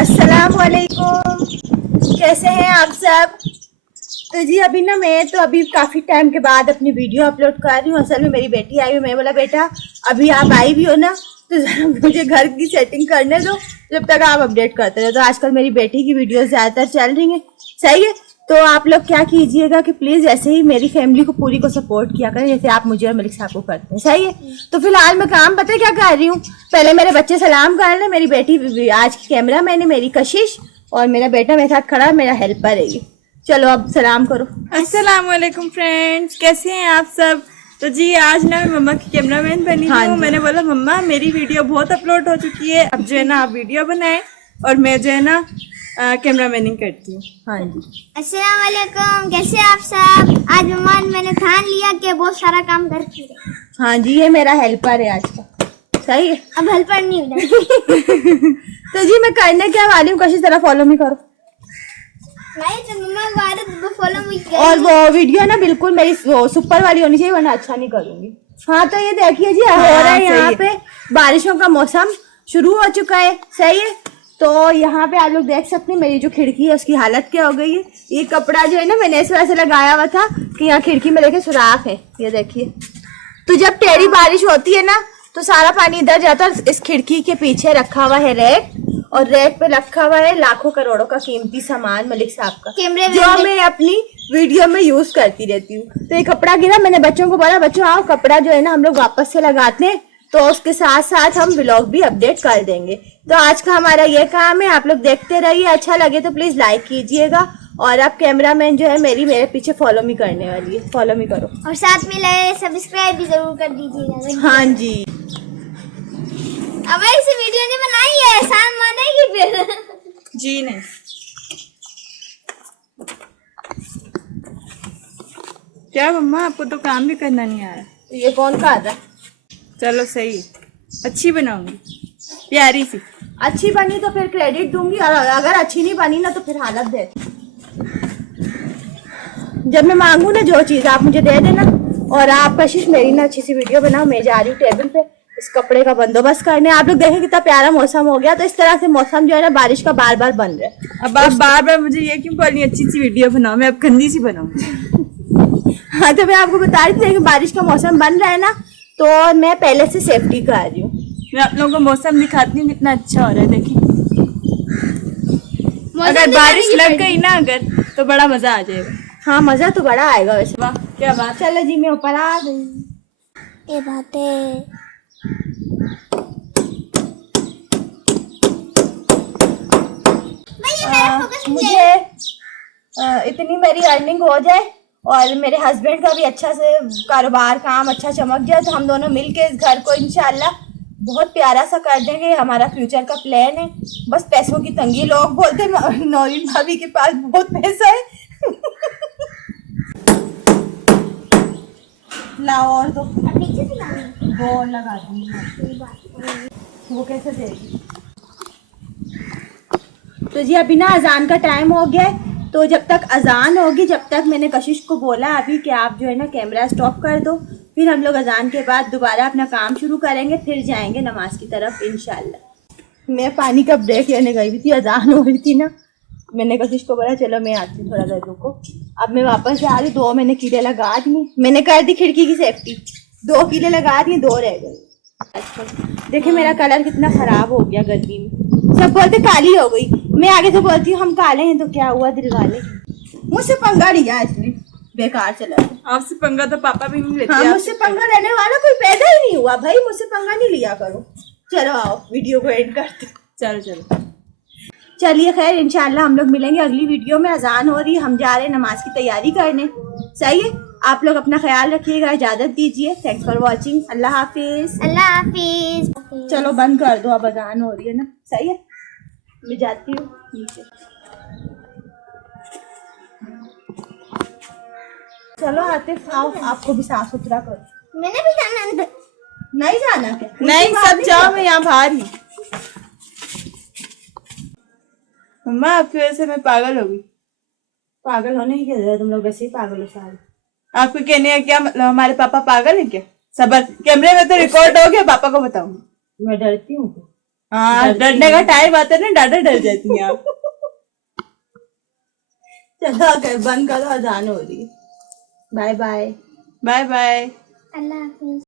अस्सलाम वालेकुम, कैसे हैं आप सब। तो जी अभी ना मैं तो अभी काफ़ी टाइम के बाद अपनी वीडियो अपलोड कर रही हूँ। असल में मेरी बेटी आई हुई, मैं बोला बेटा अभी आप आई भी हो ना तो ज़रा मुझे घर की सेटिंग करने दो, जब तक आप अपडेट करते रहो। तो आजकल मेरी बेटी की वीडियो ज़्यादातर चल रही हैं, सही है। तो आप लोग क्या कीजिएगा कि प्लीज़ ऐसे ही मेरी फैमिली को पूरी को सपोर्ट किया करें जैसे आप मुझे और मलिक साहब को करते हैं, सही है। तो फिलहाल मैं काम पता है क्या कर रही हूँ, पहले मेरे बच्चे सलाम कर लें। मेरी बेटी आज की कैमरा मैन है, मेरी कशिश, और मेरा बेटा मेरे साथ खड़ा है, मेरा हेल्पर है ये। चलो अब सलाम करो। अस्सलाम वालेकुम फ्रेंड्स, कैसे हैं आप सब। तो जी आज ना मैं मम्मा की कैमरामैन बनी हूँ। मैंने बोला मम्मा मेरी वीडियो बहुत अपलोड हो चुकी है, अब जो है ना आप वीडियो बनाएं और मैं जो है ना कैमरामैनिंग करती हूँ। हाँ जी अस्सलाम वालेकुम, कैसे आप सब। आज मम्मा मैंने ठान लिया कि बहुत सारा काम करती है। हाँ जी, ये मेरा हेल्पर है आज का, सही है। अब हेल्पर नहीं हो तो जी मैं करने क्या वाली हूँ, कशिश तरह फॉलो भी करो। तो मम्मा को फॉलो मुझे। और वो वीडियो ना बिल्कुल मेरी वो सुपर वाली होनी चाहिए, वरना अच्छा नहीं करूंगी। हाँ तो ये देखिए जी हो रहा है यहाँ पे बारिशों का मौसम शुरू हो चुका है, सही है। तो यहाँ पे आप लोग देख सकते हैं मेरी जो खिड़की है उसकी हालत क्या हो गई है। ये कपड़ा जो है ना मैंने इस वजह से लगाया हुआ था कि यहाँ खिड़की में देखे सुराख है, ये देखिए। तो जब टेढ़ी बारिश होती है ना तो सारा पानी इधर जाता है। इस खिड़की के पीछे रखा हुआ है रैक, और रैक पे रखा हुआ है लाखों करोड़ों का कीमती सामान मलिक साहब का, जो मैं अपनी वीडियो में यूज करती रहती हूँ। तो ये कपड़ा गिरा, मैंने बच्चों को बोला बच्चों आओ कपड़ा जो है ना हम लोग वापस से लगाते हैं, तो उसके साथ साथ हम व्लॉग भी अपडेट कर देंगे। तो आज का हमारा ये काम है, आप लोग देखते रहिए। अच्छा लगे तो प्लीज लाइक कीजिएगा, और आप कैमरामैन जो है मेरे पीछे फॉलो भी करने वाली है, फॉलो भी करो और साथ में लगे सब्सक्राइब भी जरूर कर दीजिएगा। हाँ जी। अब ऐसी वीडियो नहीं बनाई है, एहसान मानेगी फिर। जी नहीं, क्या मम्मा आपको तो काम भी करना नहीं आ रहा। ये कौन कर रहा है। चलो सही, अच्छी बनाऊंगी, प्यारी सी। अच्छी बनी तो फिर क्रेडिट दूंगी, और अगर अच्छी नहीं बनी ना तो फिर हालत दे। जब मैं मांगू ना जो चीज आप मुझे दे देना। और आप कशिश मेरी ना अच्छी सी वीडियो बनाओ, मैं जा रही हूँ टेबल पे इस कपड़े का बंदोबस्त करने। आप लोग देखें कितना प्यारा मौसम हो गया। तो इस तरह से मौसम जो है ना बारिश का बार बार बन रहा है। अब आप बार बार मुझे ये क्यों बोल रही हैं अच्छी सी वीडियो बनाओ, मैं अब गंदी सी बनाऊंगी। हाँ तो मैं आपको बता रही थी कि बारिश का मौसम बन रहा है ना, तो मैं पहले से सेफ्टी कर रही हूँ। मैं आप लोगों को मौसम दिखाती हूँ कितना अच्छा हो रहा है, देखिए। अगर बारिश लग गई ना अगर तो बड़ा मजा आ जाएगा। हाँ मजा तो बड़ा आएगा वैसे। वाह क्या बात। चलो जी मैं ऊपर आ गई। ये बात है। मुझे इतनी मेरी अर्निंग हो जाए और मेरे हस्बैंड का भी अच्छा से कारोबार काम अच्छा चमक जाए, तो हम दोनों मिलके इस घर को इंशाल्लाह बहुत प्यारा सा कर देंगे। हमारा फ्यूचर का प्लान है। बस पैसों की तंगी, लोग बोलते हैं नौरीन भाभी के पास बहुत पैसा है। लाओ और दो लगा दूंगी, वो कैसे देगी। तो जी अभी ना अजान का टाइम हो गया है, तो जब तक अजान होगी जब तक मैंने कशिश को बोला अभी कि आप जो है ना कैमरा स्टॉप कर दो, फिर हम लोग अजान के बाद दोबारा अपना काम शुरू करेंगे, फिर जाएंगे नमाज की तरफ इंशाल्लाह। मैं पानी का ब्रेक लेने गई हुई थी, अजान हो रही थी ना, मैंने कशिश को बोला चलो मैं आती हूँ थोड़ा देर रुको। अब मैं वापस जा रही, 2 मैंने कीड़े लगा दिए, मैंने कर दी खिड़की की सेफ्टी, 2 कीड़े लगा दिए, 2 रह गए। अच्छा देखिए मेरा कलर कितना खराब हो गया गर्मी में, सब बोलते काली हो गई, मैं आगे से बोलती हूँ हम काले हैं तो क्या हुआ दिल वाले। मुझसे पंगा लिया इसलिए बेकार चला। आपसे पंगा तो पापा भी नहीं लेते। हाँ मुझसे पंगा लेने वाला कोई पैदा ही नहीं हुआ भाई, मुझसे पंगा नहीं लिया करो। चलो आओ वीडियो को एंड करते। चलो चलो चलिए खैर इंशाल्लाह हम लोग मिलेंगे अगली वीडियो में। अजान हो रही है, हम जा रहे हैं नमाज की तैयारी करने, सही है। आप लोग अपना ख्याल रखिएगा, इजाजत दीजिए। थैंक्स फॉर वॉचिंग, अल्लाह हाफिज। अल्लाह हाफिज। चलो बंद कर दो, अब अजान हो रही है ना, सही है। मैं जाती हूँ नीचे। चलो आतिफ आओ, आपको भी साफ सुथरा करो। मैंने भी जाना अंदर। नहीं जाना क्या? नहीं सब जाओ, मैं यहाँ बाहर ही। मम्मा आपकी वजह से मैं पागल हो गई। पागल होने की क्या जरूरत, तुम लोग वैसे ही पागल हो सारे। आपको कहने का क्या मतलब, हमारे पापा पागल है क्या? सबर, कैमरे में तो रिकॉर्ड हो गया, पापा को बताऊंगी। मैं डरती हूँ। हाँ, डरने का टाइम आता है ना, डाटा डर जाती हैं आप। चलो अगर बंद करो, अजान हो रही है। Bye bye. Bye bye. अल्लाह हाफिज।